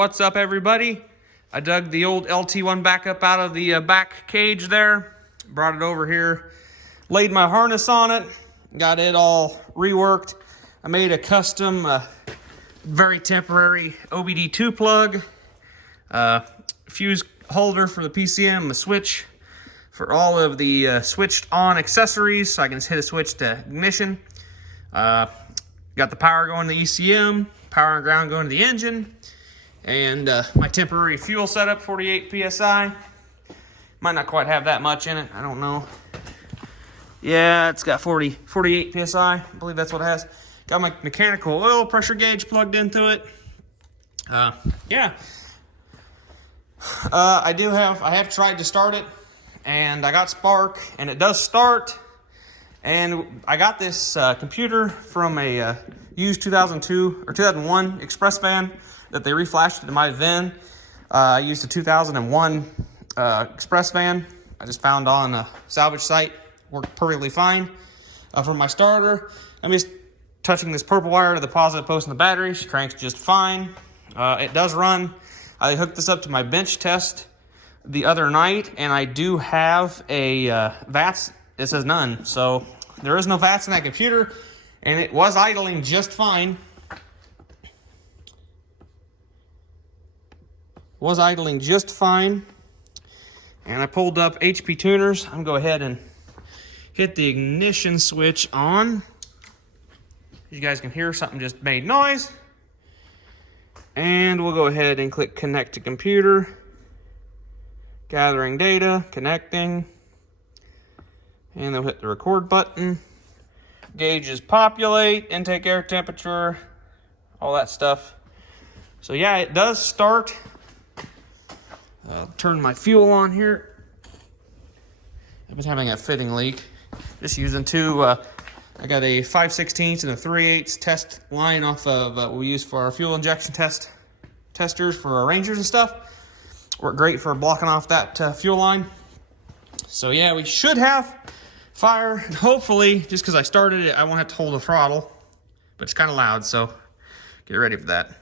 What's up, everybody? I dug the old LT1 back up out of the back cage there, brought it over here, laid my harness on it, got it all reworked. I made a custom, very temporary OBD2 plug, fuse holder for the PCM, a switch for all of the switched on accessories, so I can just hit a switch to ignition. Got the power going to the ECM, power and ground going to the engine, and my temporary fuel setup, 48 PSI. Might not quite have that much in it, I don't know. Yeah, it's got 48 PSI, I believe that's what it has. Got my mechanical oil pressure gauge plugged into it. Yeah. I have tried to start it, and I got spark, and it does start. And I got this computer from a used 2002 or 2001 Express van that they reflashed into my VIN. I used a 2001 Express van I just found on a salvage site. Worked perfectly fine. For my starter, I'm just touching this purple wire to the positive post in the battery. She cranks just fine. It does run. I hooked this up to my bench test the other night, and I do have a VATS. It says none, so there is no VATS in that computer, and it was idling just fine. Was idling just fine, and I pulled up HP tuners. I'm gonna go ahead and hit the ignition switch on. You guys can hear something just made noise, and we'll go ahead and click connect to computer, gathering data, connecting, and then we'll hit the record button. Gauges populate, intake air temperature, all that stuff. So yeah, it does start. Turn my fuel on here. I've been having a fitting leak. Just using two, I got a 5/16 and a 3/8 test line off of what we use for our fuel injection testers for our Rangers and stuff. Work great for blocking off that fuel line. So yeah, we should have fire, and hopefully, just because I started it, I won't have to hold the throttle, but it's kind of loud, so get ready for that.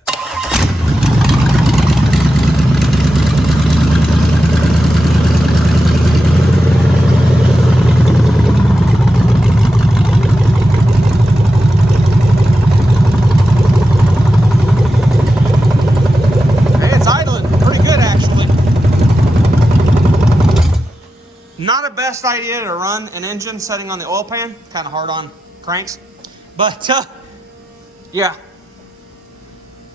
Not a best idea to run an engine setting on the oil pan. Kind of hard on cranks. But, yeah.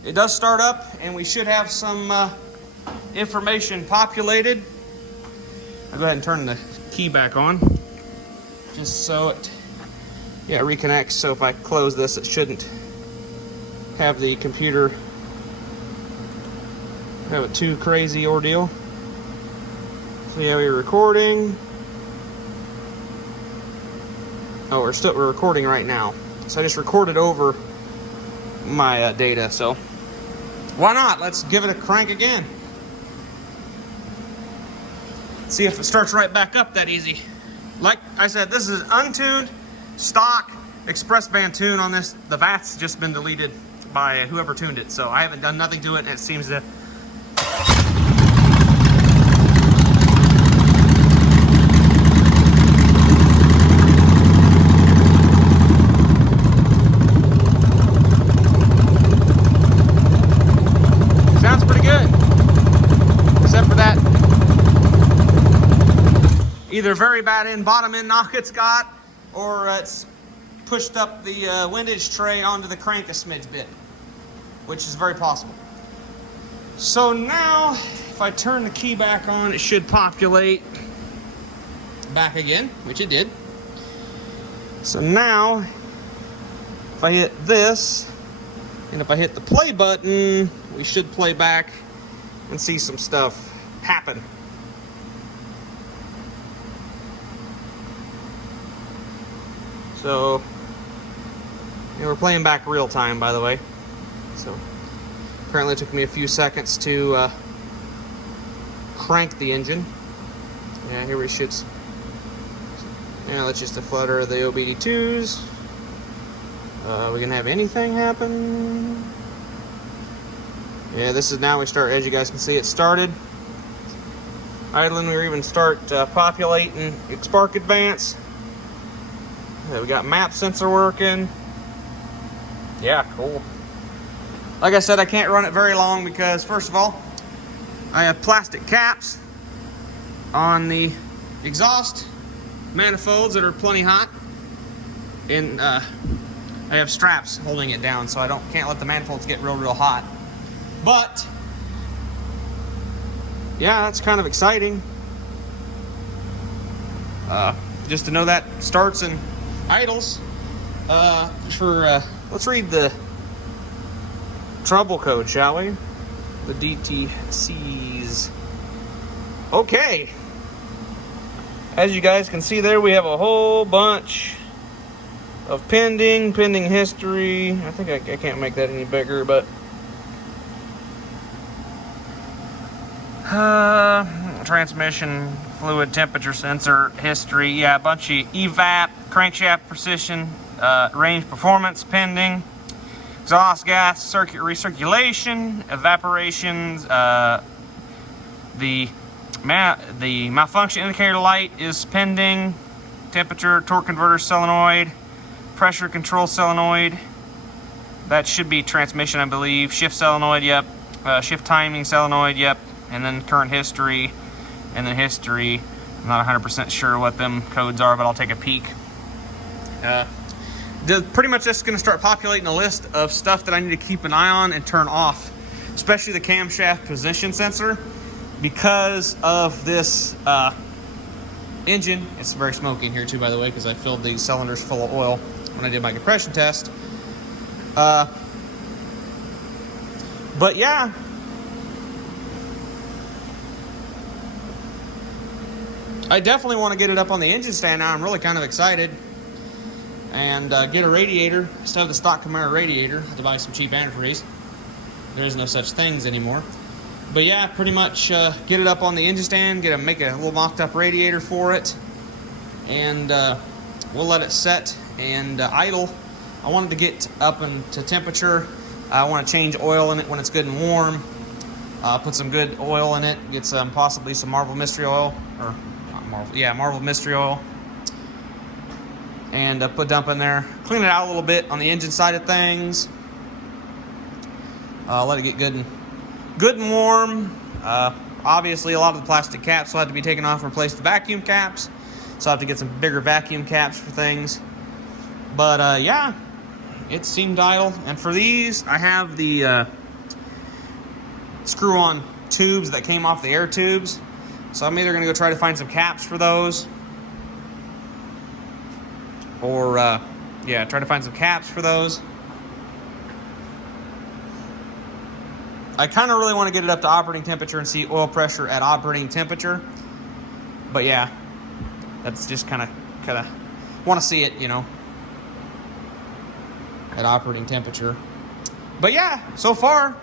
It does start up, and we should have some information populated. I'll go ahead and turn the key back on. Just so it, reconnects. So if I close this, it shouldn't have the computer have a too crazy ordeal. So yeah, we're recording. Oh, we're recording right now. So I just recorded over my data. So why not? Let's give it a crank again. See if it starts right back up that easy. Like I said, this is untuned, stock Express van tune on this. The VAT's just been deleted by whoever tuned it. So I haven't done nothing to it, and it seems to. Either very bad end, bottom end knock it's got, or it's pushed up the windage tray onto the crank a smidge bit, which is very possible. So now, if I turn the key back on, it should populate back again, which it did. So now, if I hit this, and if I hit the play button, we should play back and see some stuff happen. So, we're playing back real time, by the way. So, apparently it took me a few seconds to crank the engine. Yeah, here we should. Yeah, let's just flutter the OBD2s. We can have anything happen. Yeah, this is now we start, as you guys can see, it started. Idling, we even start populating Spark Advance. Yeah, we got map sensor working. Yeah, cool. Like I said, I can't run it very long because, first of all, I have plastic caps on the exhaust manifolds that are plenty hot. And I have straps holding it down, so I can't let the manifolds get real hot. But yeah, that's kind of exciting. Just to know that starts and idles. Let's read the trouble code, shall we? The DTCs. Okay. As you guys can see there, we have a whole bunch of pending history. I think I can't make that any bigger, but transmission fluid temperature sensor history. Yeah, a bunch of evap, crankshaft precision, range performance pending, exhaust gas circuit recirculation, evaporations. The malfunction indicator light is pending. Temperature, torque converter solenoid, pressure control solenoid. That should be transmission, I believe. Shift solenoid, yep. Shift timing solenoid, yep. And then current history, and then history. I'm not 100% sure what them codes are, but I'll take a peek. Pretty much just going to start populating a list of stuff that I need to keep an eye on and turn off, especially the camshaft position sensor, because of this engine. It's very smoky in here too, by the way, because I filled these cylinders full of oil when I did my compression test. But yeah, I definitely want to get it up on the engine stand now. I'm really kind of excited. And get a radiator. I still have the stock Camaro radiator. I have to buy some cheap antifreeze. There is no such things anymore. But yeah, pretty much get it up on the engine stand, make a little mocked up radiator for it, and we'll let it set and idle. I want it to get up into temperature. I want to change oil in it when it's good and warm. Put some good oil in it. Get possibly some Marvel Mystery Oil, or not Marvel, yeah, Marvel Mystery Oil, and put dump in there. Clean it out a little bit on the engine side of things. Let it get good and warm. Obviously, a lot of the plastic caps will have to be taken off and replaced with vacuum caps. So I have to get some bigger vacuum caps for things. But yeah, it seemed idle. And for these, I have the screw-on tubes that came off the air tubes. So I'm either going to go try to find some caps for those, or yeah, try to find some caps for those. I kind of really want to get it up to operating temperature and see oil pressure at operating temperature. But yeah, that's just kind of want to see it, you know, at operating temperature. But yeah, so far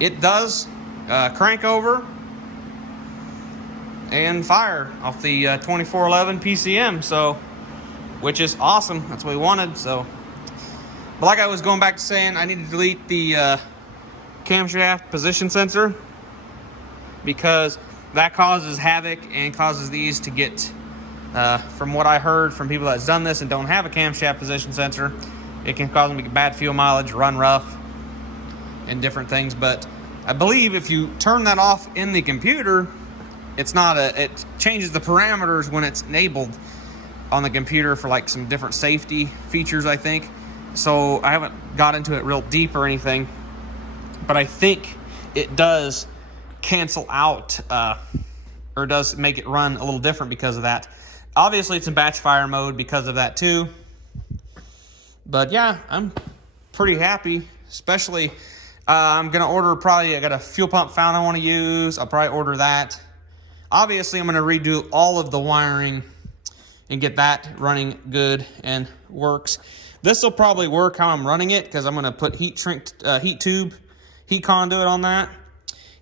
it does crank over and fire off the 2411 PCM, so, which is awesome. That's what we wanted. So, but like I was going back to saying, I need to delete the camshaft position sensor, because that causes havoc and causes these to get, from what I heard from people that's done this and don't have a camshaft position sensor, it can cause them to get bad fuel mileage, run rough, and different things. But I believe if you turn that off in the computer, it changes the parameters when it's enabled on the computer for like some different safety features, I think. So I haven't got into it real deep or anything, but I think it does cancel out, or does make it run a little different because of that. Obviously, it's in batch fire mode because of that too. But yeah, I'm pretty happy. Especially, I'm gonna order I got a fuel pump fountain I want to use. I'll probably order that. Obviously, I'm gonna redo all of the wiring and get that running good and works. This will probably work how I'm running it, because I'm going to put heat conduit on that.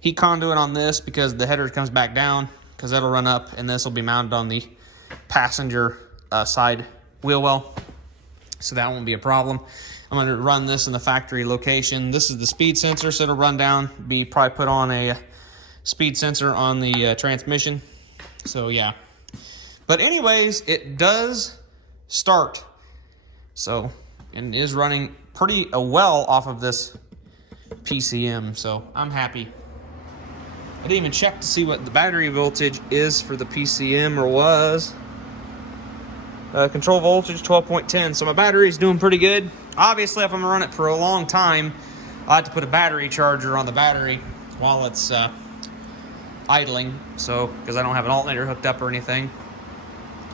Heat conduit on this, because the header comes back down, because that'll run up, and this will be mounted on the passenger side wheel well. So that won't be a problem. I'm going to run this in the factory location. This is the speed sensor, so it'll run down, probably put on a speed sensor on the transmission. So yeah. But anyways, it does start. So, and it is running pretty well off of this PCM, so I'm happy. I didn't even check to see what the battery voltage is for the PCM, or was. Control voltage 12.10, so my battery is doing pretty good. Obviously, if I'm gonna run it for a long time, I have to put a battery charger on the battery while it's idling, so because I don't have an alternator hooked up or anything.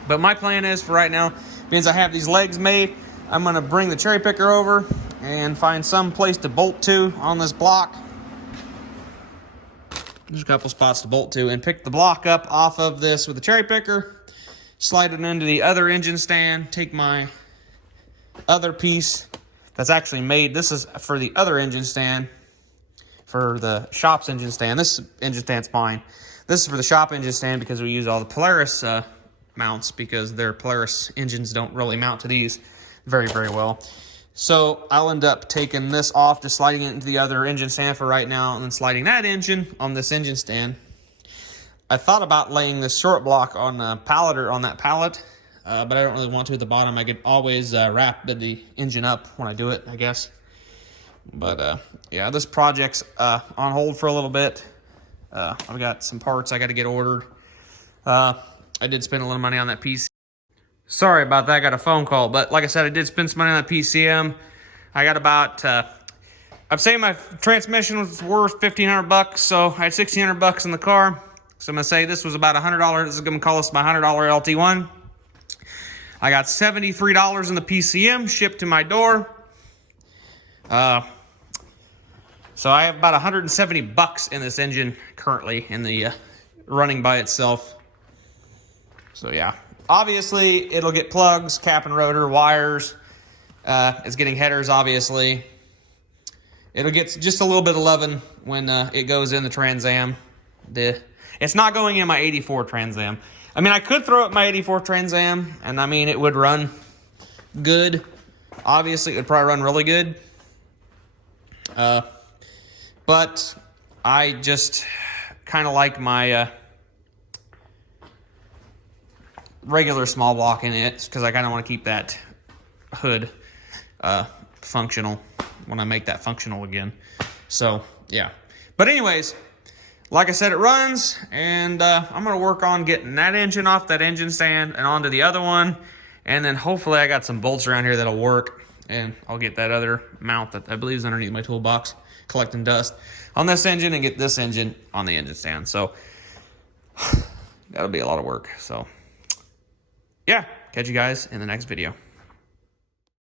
But my plan is for right now, means I have these legs made, I'm gonna bring the cherry picker over and find some place to bolt to on this block. There's a couple spots to bolt to, and pick the block up off of this with the cherry picker, slide it into the other engine stand, take my other piece that's actually made, this is for the other engine stand, for the shop's engine stand. This engine stand's fine. This is for the shop engine stand because we use all the Polaris mounts, because their Polaris engines don't really mount to these very, very well. So I'll end up taking this off, just sliding it into the other engine stand for right now, and then sliding that engine on this engine stand. I thought about laying this short block on a pallet or on that pallet, but I don't really want to at the bottom. I could always wrap the engine up when I do it, I guess. But yeah, this project's on hold for a little bit. I've got some parts I got to get ordered. I did spend a little money on that PC. Sorry about that, I got a phone call, but like I said, I did spend some money on that PCM. I got about, I'm saying my transmission was worth $1,500 bucks, so I had $1,600 bucks in the car. So I'm gonna say this was about $100. This is gonna cost my $100 LT1. I got $73 in the PCM shipped to my door. So I have about 170 bucks in this engine currently in the running by itself. So yeah, obviously it'll get plugs, cap and rotor, wires. It's getting headers, obviously. It'll get just a little bit of loving when it goes in the Trans Am. It's not going in my 84 Trans Am. I mean, I could throw it in my 84 Trans Am, and I mean, it would run good. Obviously, it would probably run really good. But I just kind of like my regular small block in it, because I kind of want to keep that hood functional when I make that functional again. So, yeah. But anyways, like I said, it runs, and I'm going to work on getting that engine off that engine stand and onto the other one, and then hopefully I got some bolts around here that'll work, and I'll get that other mount that I believe is underneath my toolbox collecting dust on this engine and get this engine on the engine stand. So that'll be a lot of work. So yeah, catch you guys in the next video.